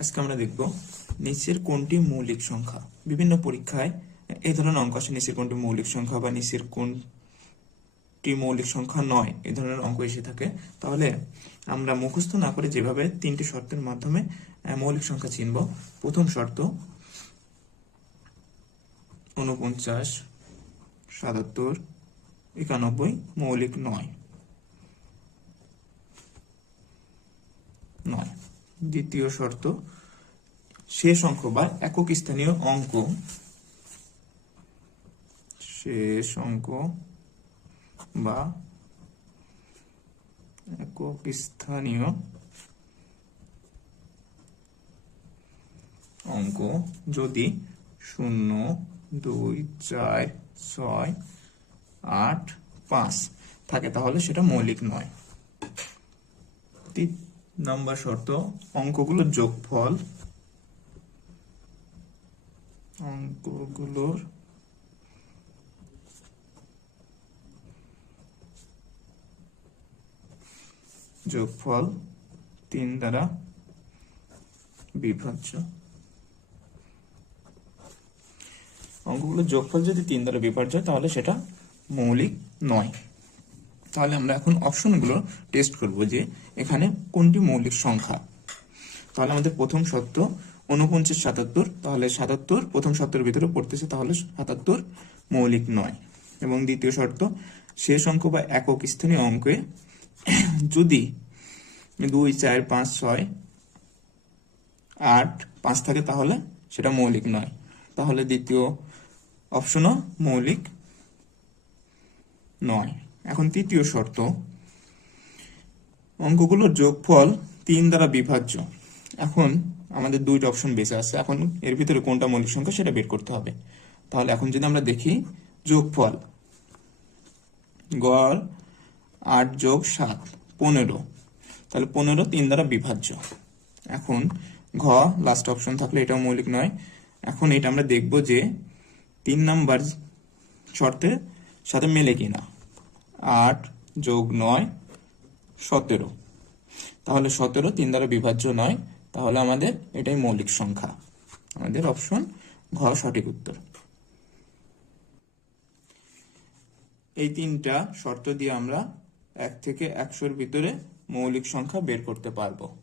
আজকে আমরা দেখব নিচের কোনটি মৌলিক সংখ্যা। বিভিন্ন পরীক্ষায় এই ধরনের অঙ্ক আসে নিচের কোনটি মৌলিক সংখ্যা বা নিচের কোনটি মৌলিক সংখ্যা নয় এই ধরনের অঙ্ক এসে থাকে। তাহলে আমরা মুখস্থ না করে যেভাবে তিনটি শর্তের মাধ্যমে মৌলিক সংখ্যা চিনব, প্রথম শর্ত উনপঞ্চাশ সাতাত্তর, একানব্বই মৌলিক নয়। নয়। দ্বিতীয় শর্ত শেষ অঙ্ক বা একক স্থানীয় অঙ্ক শেষ অঙ্ক বা একক স্থানীয় অঙ্ক যদি শূন্য, দুই, চার, ছয়, আট, পাঁচ থাকে, তাহলে সেটা মৌলিক নয়। নাম্বার শর্ত অঙ্কগুলোর যোগফল। অঙ্কগুলোর যোগফল তিন দ্বারা বিভাজ্য অঙ্কগুলোর যোগফল যদি তিন দ্বারা বিভাজ্য তাহলে সেটা মৌলিক নয়। তাহলে আমরা এখন অপশনগুলো টেস্ট করব যে এখানে কোনটি মৌলিক সংখ্যা। তাহলে আমাদের প্রথম শর্ত উনপঞ্চাশ সাতাত্তর, তাহলে সাতাত্তর, প্রথম শর্তের ভিতরে পড়তেছে তাহলে সাতাত্তর মৌলিক নয়। এবং দ্বিতীয় শর্ত শেষ অঙ্ক বা একক স্থানীয় অঙ্কে যদি দুই, চার, পাঁচ, ছয়, আট, পাঁচ থাকে তাহলে সেটা মৌলিক নয়। তাহলে দ্বিতীয় অপশনও মৌলিক নয়। এখন তৃতীয় শর্ত, অঙ্কগুলোর যোগফল তিন দ্বারা বিভাজ্য। এখন আমাদের দুইটা অপশন বেঁচে আছে। এখন এর ভিতরে কোনটা মৌলিক সংখ্যা সেটা বের করতে হবে। তাহলে এখন যদি আমরা দেখি, যোগফল গড় আট যোগ সাত, পনেরো। তাহলে পনেরো তিন দ্বারা বিভাজ্য। এখন ঘ লাস্ট অপশন থাকলে এটাও মৌলিক নয়। এখন এটা আমরা দেখব যে তিন নাম্বার শর্তের সাথে মেলে কিনা। আট যোগ নয়, সতেরো। তাহলে সতেরো তিন দ্বারা বিভাজ্য নয়, তাহলে আমাদের এটাই মৌলিক সংখ্যা। আমাদের অপশন ঘ সঠিক উত্তর। এই তিনটা শর্ত দিয়ে আমরা এক থেকে একশোর ভিতরে মৌলিক সংখ্যা বের করতে পারব।